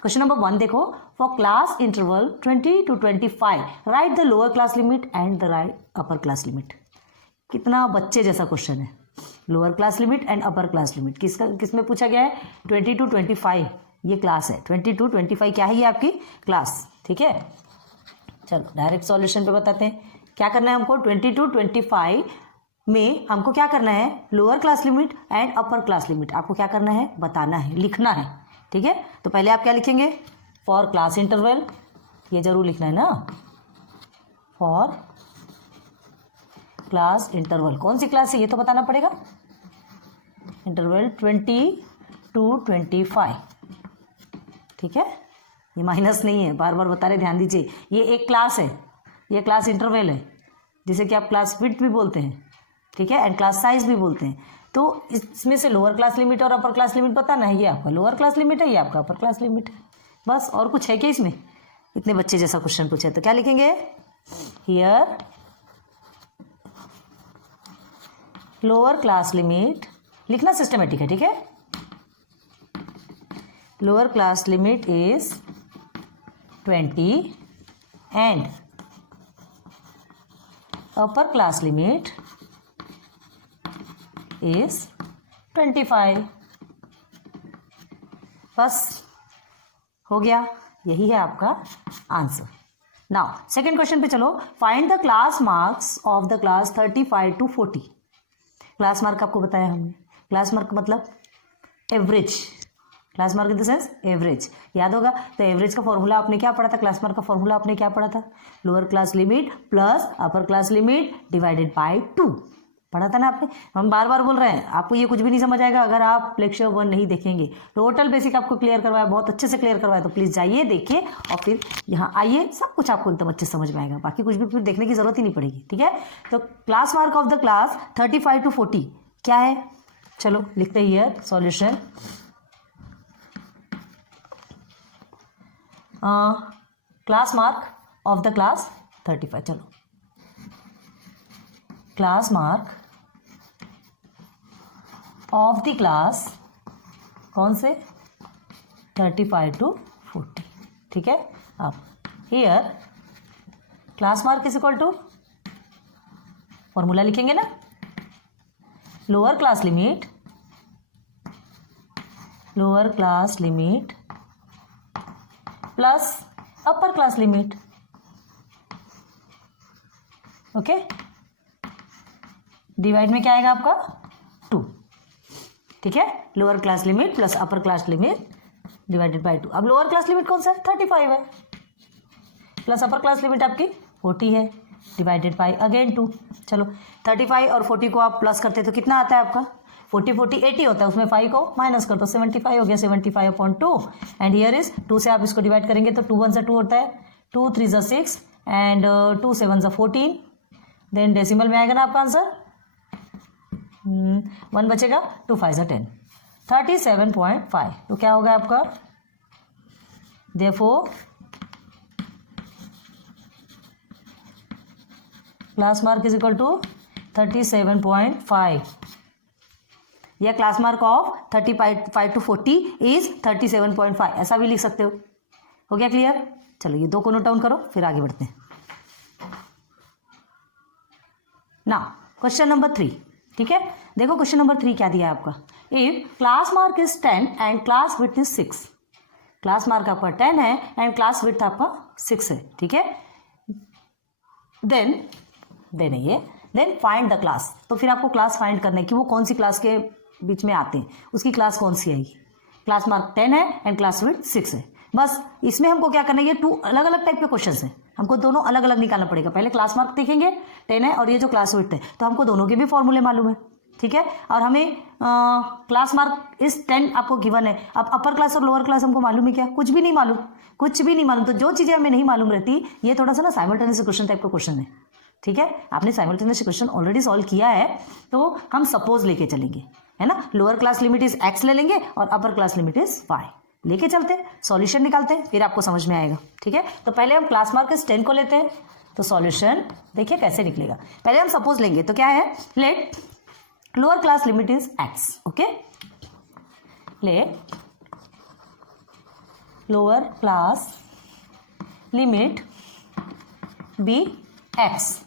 Question number 1 देखो, for class interval 20 to 25 right the lower class limit and the right upper class limit. कितना बच्चे जैसा question है, lower class limit and upper class limit किसमें पूछा गया है, 20 to 25 ये क्लास है, 20 to 25 क्या है ये आपकी क्लास, ठीक है। चलो डायरेक्ट सॉल्यूशन पे बताते हैं क्या करना है हमको। 20 to 25 में हमको क्या करना है, lower class limit and upper class limit आपको क्या करना है, बताना है, लिखना है, ठीक है। तो पहले आप क्या लिखेंगे, फॉर क्लास इंटरवल, ये जरूर लिखना है ना, फॉर क्लास इंटरवल, कौन सी क्लास है ये तो बताना पड़ेगा, इंटरवल 20 to 25, ठीक है। ये माइनस नहीं है, बार बार बता रहे, ध्यान दीजिए, ये एक क्लास है, ये क्लास इंटरवल है जिसे कि आप क्लास विड्थ भी बोलते हैं, ठीक है, एंड क्लास साइज भी बोलते हैं। तो इसमें से लोअर क्लास लिमिट और अपर क्लास लिमिट बताना है, ये आपका लोअर क्लास लिमिट है, ये आपका अपर क्लास लिमिट है, बस। और कुछ है क्या इसमें, इतने बच्चे जैसा क्वेश्चन पूछे तो क्या लिखेंगे, हियर लोअर क्लास लिमिट, लिखना सिस्टमेटिक है, ठीक है। Lower class limit is 20 and upper class limit is 25, बस हो गया, यही है आपका आंसर। नाउ सेकेंड क्वेश्चन पे चलो, find the class marks of the class 35 to 40। Class mark आपको बताया हमने, क्लास मार्क मतलब average, class mark in the sense average, याद होगा। तो एवरेज का फॉर्मूला आपने क्या पढ़ा था, क्लास मार्क का फॉर्मूला आपने क्या पढ़ा था, lower class limit plus upper class limit divided by 2 पढ़ा था ना आपने। हम बार बार बोल रहे हैं, आपको ये कुछ भी नहीं समझ आएगा अगर आप लेक्चर 1 नहीं देखेंगे। टोटल बेसिक आपको क्लियर करवाया, बहुत अच्छे से क्लियर करवाया, तो प्लीज़ जाइए देखिए और फिर यहाँ आइए, सब कुछ आपको एकदम अच्छे समझ में आएगा, बाकी कुछ भी फिर देखने की जरूरत ही नहीं पड़ेगी, ठीक है। तो class mark of the class 35 to 40 क्या है, चलो लिखते हैं here solution. Class mark of the class 35, चलो class mark of the class कौन से 35 to 40, ठीक है। अब here class mark is equal to, formula लिखेंगे ना, lower class limit plus upper class limit, okay. Divide में क्या आएगा आपका 2, ठीक है। Lower class limit plus upper class limit divided by 2। अब लोअर क्लास लिमिट कौन सा है, 35 है, प्लस अपर क्लास लिमिट आपकी 40 है, डिवाइडेड बाय अगेन 2। चलो 35 और 40 को आप प्लस करते तो कितना आता है आपका, 40 40 80 होता है, उसमें 5 को माइनस कर दो, 75 हो गया, 75/2 एंड हियर इज 2 से आप इसको डिवाइड करेंगे तो 2 1 2 होता है, 2 3 6 एंड 2 7 14, देन डेसिमल में आएगा ना आपका आंसर, 1 बचेगा, 2 5 10, 37.5। तो क्या होगा आपका, therefore class mark is equal to 37.5, या class mark of 35 to 40 is 37.5, ऐसा भी लिख सकते हो गया क्लियर। चलो ये 2 को नोट डाउन करो, फिर आगे बढ़ते हैं। नाउ क्वेश्चन नंबर 3, ठीक है। देखो क्वेश्चन नंबर 3 क्या दिया है आपका, if class mark is 10 and class width is 6, class mark आपका 10 है एंड क्लास विड्थ आपका 6 है, ठीक है। देन फाइंड द क्लास, तो फिर आपको क्लास फाइंड करना है कि वो कौन सी क्लास के बीच में आते हैं, उसकी क्लास कौन सी आएगी। क्लास मार्क 10 है एंड क्लास विड्थ 6 है, बस इसमें हमको क्या करना है, ये 2 अलग अलग टाइप के क्वेश्चन हैं, हमको दोनों अलग अलग निकालना पड़ेगा। पहले क्लास मार्क देखेंगे 10 है और ये जो क्लास विड्थ है, तो हमको दोनों के भी फॉर्मूले मालूम है, ठीक है। और हमें क्लास मार्क इस 10 आपको गिवन है, अब अपर क्लास और लोअर क्लास हमको मालूम है क्या, कुछ भी नहीं मालूम, कुछ भी नहीं मालूम। तो जो चीज़ें हमें नहीं मालूम रहती, ये थोड़ा सा ना साइमल्टेनियस क्वेश्चन टाइप का क्वेश्चन है, ठीक है। आपने साइमल्टेनियस क्वेश्चन ऑलरेडी सॉल्व किया है, तो हम सपोज लेके चलेंगे, है ना। Lower class limit is x ले लेंगे और अपर क्लास लिमिट इज y लेके चलते हैं, सॉल्यूशन निकालते हैं, फिर आपको समझ में आएगा, ठीक है। तो पहले हम क्लास मार्क इज 10 को लेते हैं, तो सॉल्यूशन देखिए कैसे निकलेगा। पहले हम सपोज लेंगे, तो क्या है, let lower class limit is x, okay. Let lower class limit be x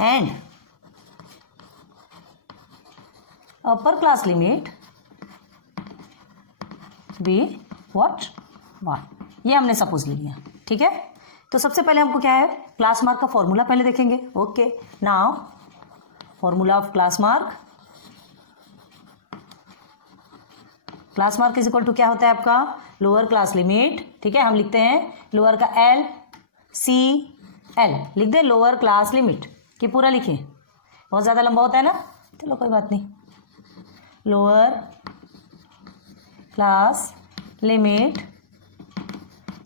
and upper class limit be what y. ये हमने सपोज ले लिया, ठीक है। तो सबसे पहले हमको क्या है, क्लास मार्क का फॉर्मूला पहले देखेंगे। Okay, now formula of class mark is equal to क्या होता है आपका, लोअर क्लास लिमिट, ठीक है। हम लिखते हैं लोअर का एल सी एल लिख दें, लोअर क्लास लिमिट कि पूरा लिखें, बहुत ज़्यादा लंबा होता है ना, चलो कोई बात नहीं। Lower class limit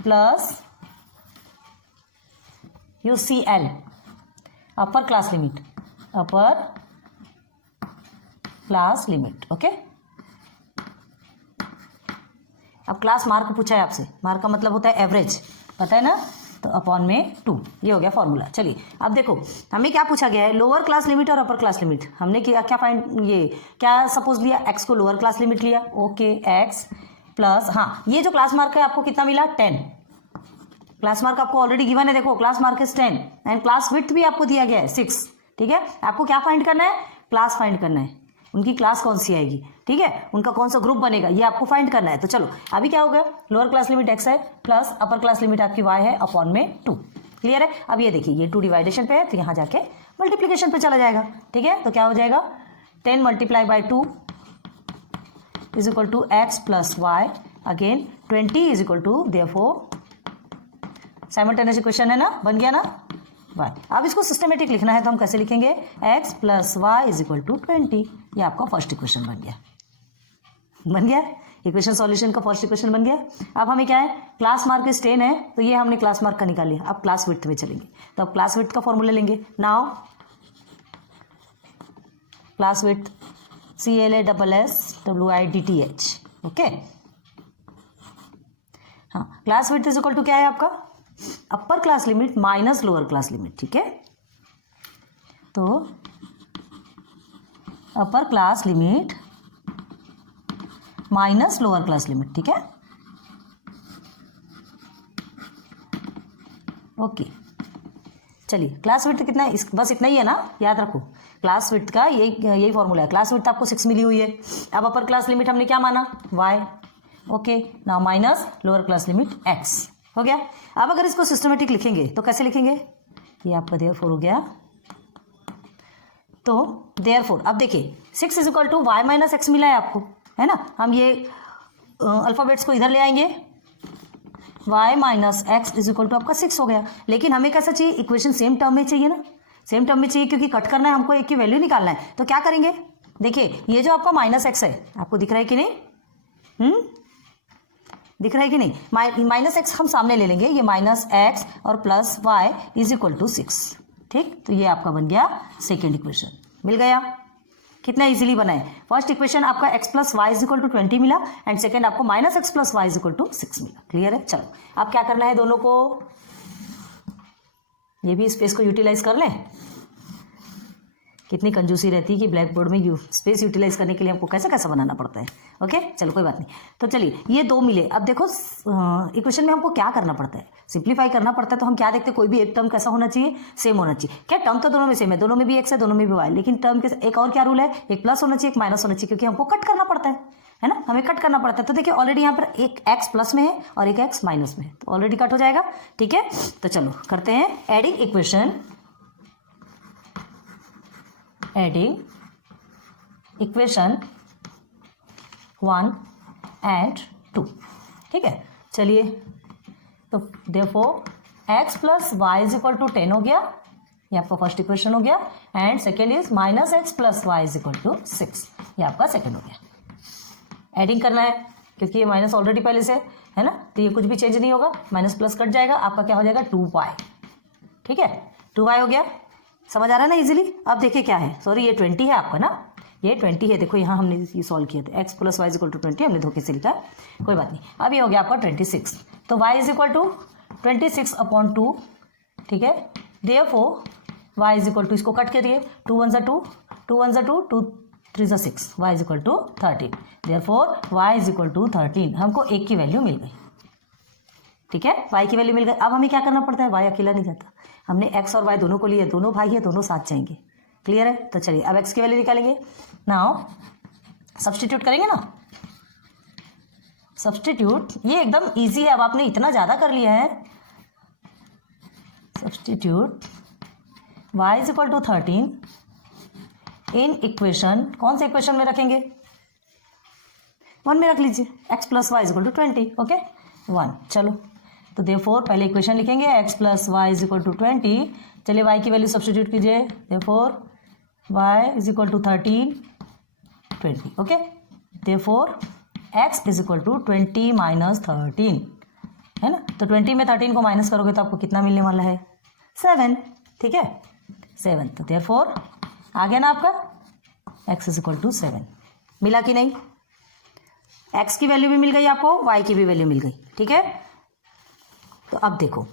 plus U C L upper class limit, okay. अब क्लास मार्क पूछा है आपसे, मार्क का मतलब होता है एवरेज, पता है ना, तो अपॉन में 2, ये हो गया फॉर्मूला। चलिए अब देखो हमें क्या पूछा गया है, लोअर क्लास लिमिट और अपर क्लास लिमिट। हमने क्या फाइंड, ये क्या सपोज लिया, एक्स को लोअर क्लास लिमिट लिया, ओके, एक्स प्लस, हाँ ये जो क्लास मार्क है आपको कितना मिला, 10। क्लास मार्क आपको ऑलरेडी गिवन है, देखो class mark is 10 and class width भी आपको दिया गया है 6, ठीक है। आपको क्या फाइंड करना है, क्लास फाइंड करना है, उनकी क्लास कौन सी आएगी, ठीक है, उनका कौन सा ग्रुप बनेगा, ये आपको फाइंड करना है। तो चलो अभी क्या हो गया, लोअर क्लास लिमिट एक्स है प्लस अपर क्लास लिमिट आपकी वाई है अपॉन में 2, क्लियर है। अब ये देखिए ये 2 डिवाइडेशन पे है, तो यहाँ जाके मल्टीप्लीकेशन पे चला जाएगा, ठीक है। तो क्या हो जाएगा, 10 multiply by 2 is equal to x plus y, again 20 is equal to, therefore simultaneous equation है ना, बन गया ना वाई। अब इसको सिस्टमेटिक लिखना है तो हम कैसे लिखेंगे, x plus y is equal to 20, ये आपका फर्स्ट इक्वेशन बन गया, इक्वेशन सॉल्यूशन का फर्स्ट इक्वेशन बन गया। अब हमें क्या है, क्लास मार्क इज 10 है, तो ये हमने क्लास मार्क का निकाल लिया। अब क्लास विड्थ में चलेंगे, तो अब क्लास विड्थ का फॉर्मूला लेंगे। Now class width CLASSWIDTH, okay. हाँ, class width is equal to क्या है आपका, upper class limit minus lower class limit, ठीक है। तो upper class limit minus lower class limit, ठीक है, ओके। चलिए क्लास विड्थ कितना है, बस इतना ही है ना, याद रखो क्लास विड्थ का यही फॉर्मूला है। क्लास विड्थ आपको 6 मिली हुई है। अब अपर क्लास लिमिट हमने क्या माना, y, okay. Now minus lower class limit x, हो गया। अब अगर इसको सिस्टमेटिक लिखेंगे तो कैसे लिखेंगे, ये आपका देयरफॉर हो गया। तो देयरफॉर अब देखिए 6 is equal to y minus x मिला है आपको, है ना। हम ये अल्फ़ाबेट्स को इधर ले आएंगे, y minus x is equal to आपका 6 हो गया। लेकिन हमें कैसा चाहिए, इक्वेशन सेम टर्म में चाहिए ना, सेम टर्म में चाहिए, क्योंकि कट करना है हमको, एक की वैल्यू निकालना है। तो क्या करेंगे, देखिए ये जो आपका माइनस एक्स है, आपको दिख रहा है कि नहीं, दिख रहा है कि नहीं, माइनस एक्स हम सामने ले लेंगे, ये माइनस एक्स और plus y is equal to 6, ठीक। तो ये आपका बन गया सेकेंड इक्वेशन, मिल गया। कितना इजीली बना है, फर्स्ट इक्वेशन आपका x plus y is equal to 20 मिला एंड सेकेंड आपको minus x plus y is equal to 6 मिला, क्लियर है। चलो अब क्या करना है, दोनों को, ये भी स्पेस को यूटिलाइज कर लें। कितनी कंजूसी रहती है कि ब्लैक बोर्ड में स्पेस यूटिलाइज करने के लिए हमको कैसा कैसा बनाना पड़ता है, ओके। चलो कोई बात नहीं। तो चलिए ये 2 मिले। अब देखो इक्वेशन में हमको क्या करना पड़ता है, सिंप्लीफाई करना पड़ता है। तो हम क्या देखते हैं, कोई भी एक टर्म कैसा होना चाहिए, सेम होना चाहिए। क्या टर्म तो दोनों में सेम है, दोनों में भी एक्स है, दोनों में भी वाई, लेकिन टर्म के एक और क्या रूल है, एक प्लस होना चाहिए, एक माइनस होना चाहिए, क्योंकि हमको कट करना पड़ता है ना, हमें कट करना पड़ता है। तो देखिए ऑलरेडी यहाँ पर एक एक्स प्लस में है और एक एक्स माइनस में है, तो ऑलरेडी कट हो जाएगा, ठीक है। तो चलो करते हैं एडिंग इक्वेशन, इक्वेशन 1 एंड 2, ठीक है। चलिए तो therefore x plus y is equal to 10 हो गया, ये आपका फर्स्ट इक्वेशन हो गया, and second is minus x plus y is equal to 6, ये आपका सेकेंड हो गया। एडिंग करना है क्योंकि ये माइनस ऑलरेडी पहले से है ना, तो ये कुछ भी चेंज नहीं होगा, माइनस प्लस कट जाएगा, आपका क्या हो जाएगा 2y, ठीक है, 2y हो गया। समझ आ रहा है ना इजीली। अब देखिए क्या है, सॉरी ये 20 है आपका ना, ये 20 है, देखो यहाँ हमने ये सॉल्व किया था, x plus y is equal to 20 हमने धोखे से लिखा, कोई बात नहीं। अब ये हो गया आपका 26, तो y is equal to 26 upon 2, ठीक है। Therefore y is equal to, इसको कट करिए, 2 1 2, 2 1 2, 2 3 6, y is equal to 13, therefore y is equal to 13, हमको एक की वैल्यू मिल गई, ठीक है, y की वैल्यू मिल गई। अब हमें क्या करना पड़ता है, y अकेला नहीं जाता, हमने x और y दोनों को लिए, दोनों भाई है, दोनों साथ जाएंगे। क्लियर है? तो चलिए अब x की वैल्यू निकालेंगे। नाउ सब्स्टिट्यूट करेंगे ना, सब्स्टिट्यूट, ये एकदम इजी है, अब आपने इतना ज़्यादा कर लिया है। Substitute y is equal to 13 in equation, कौन से इक्वेशन में रखेंगे, 1 में रख लीजिए, x plus y is equal to 20, okay 1। चलो तो देयरफॉर पहले इक्वेशन लिखेंगे x plus y is equal to 20। चलिए y की वैल्यू सब्स्टिट्यूट कीजिए, therefore y is equal to 13 20, okay. Therefore x is equal to 20 minus 13, है ना। तो 20 में 13 को माइनस करोगे तो आपको कितना मिलने वाला है, 7, ठीक है 7। तो देयरफॉर आ गया ना आपका x इज इक्वल टू 7। मिला कि नहीं, x की वैल्यू भी मिल गई आपको, y की भी वैल्यू मिल गई, ठीक है। तो अब देखो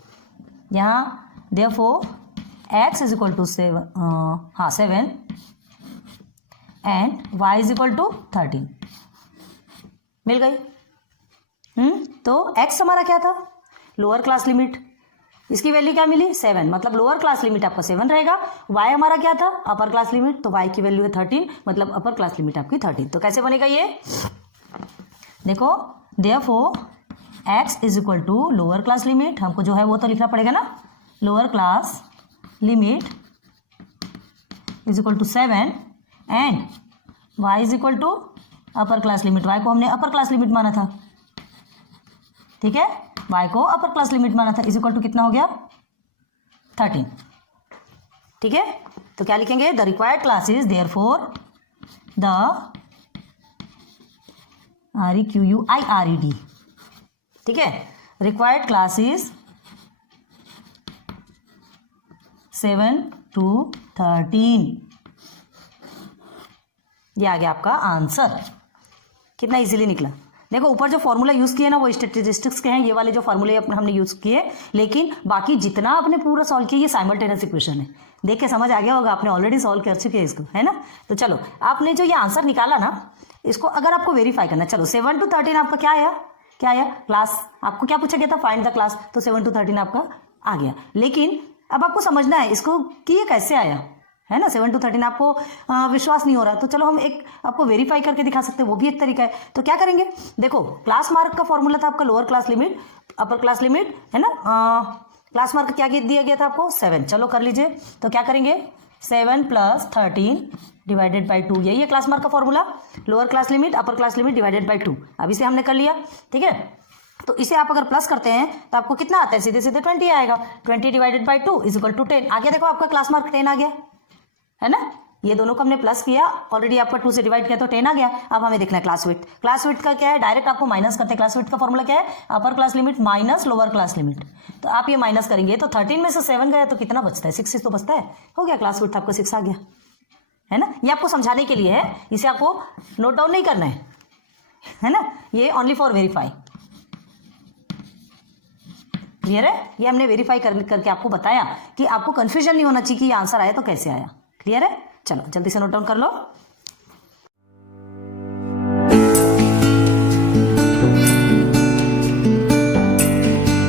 यहाँ therefore x is equal to 7 and y is equal to 13 मिल गई। तो x हमारा क्या था, लोअर क्लास लिमिट, इसकी वैल्यू क्या मिली 7, मतलब लोअर क्लास लिमिट आपका 7 रहेगा। y हमारा क्या था, अपर क्लास लिमिट, तो y की वैल्यू है 13, मतलब अपर क्लास लिमिट आपकी 13। तो कैसे बनेगा ये, देखो therefore x is equal to lower class limit, हमको जो है वो तो लिखना पड़ेगा ना, lower class limit is equal to 7 and y is equal to upper class limit, y को हमने अपर क्लास लिमिट माना था, ठीक है, y को अपर क्लास लिमिट माना था, इज इक्वल टू कितना हो गया 13, ठीक है। तो क्या लिखेंगे, the required classes therefore the REQUIRED, ठीक है, रिक्वायर्ड क्लासेस 7 to 13। ये आ गया आपका आंसर, कितना इजीली निकला। देखो ऊपर जो फॉर्मूला यूज़ किए ना वो स्टैटिस्टिक्स के हैं, ये वाले जो फॉर्मूले हमने यूज़ किए, लेकिन बाकी जितना आपने पूरा सॉल्व किया ये साइमल्टेनियस इक्वेशन है। देख के समझ आ गया होगा, आपने ऑलरेडी सॉल्व कर चुके हैं इसको, है ना। तो चलो आपने जो ये आंसर निकाला ना, इसको अगर आपको वेरीफाई करना, चलो 7 to 13 आपका क्या आया, क्या आया क्लास, आपको क्या पूछा गया था, फाइंड द क्लास, तो 7 to 13 आपका आ गया। लेकिन अब आपको समझना है इसको कि ये कैसे आया, है ना। 7 to 13 आपको विश्वास नहीं हो रहा, तो चलो हम एक आपको वेरीफाई करके दिखा सकते हैं, वो भी एक तरीका है। तो क्या करेंगे, देखो क्लास मार्क का फॉर्मूला था आपका lower class limit upper class limit, है ना। क्लास मार्क क्या दिया गया था आपको 7, चलो कर लीजिए। तो क्या करेंगे 7 प्लस 13 डिवाइडेड बाई 2, यही है क्लास मार्क का formula, lower class limit upper class limit divided by 2। अब इसे हमने कर लिया, ठीक है। तो इसे आप अगर प्लस करते हैं तो आपको कितना आता है, सीधे सीधे 20 आएगा, 20 divided by 2 is equal to 10 आ गया। देखो आपका क्लास मार्क 10 आ गया, है ना। ये दोनों को हमने प्लस किया, ऑलरेडी आपका 2 से डिवाइड किया तो 10 आ गया। अब हमें देखना है क्लास विड्थ, क्लास विड्थ का क्या है, डायरेक्ट आपको माइनस करते हैं। क्लास विड्थ का फॉर्मूला क्या है, अपर class limit minus lower class limit. तो आप ये माइनस करेंगे तो 13 में से 7 गया तो कितना बचता है, 6 तो बचता है, हो गया क्लास विड्थ आपका 6 आ गया, है ना। ये आपको समझाने के लिए है, इसे आपको नोट डाउन नहीं करना है ना, ये ओनली फॉर वेरीफाई। क्लियर है, ये हमने वेरीफाई करके आपको बताया कि आपको कंफ्यूजन नहीं होना चाहिए कि ये आंसर आया तो कैसे आया। क्लियर है, चलो जल्दी से नोट डाउन कर लो।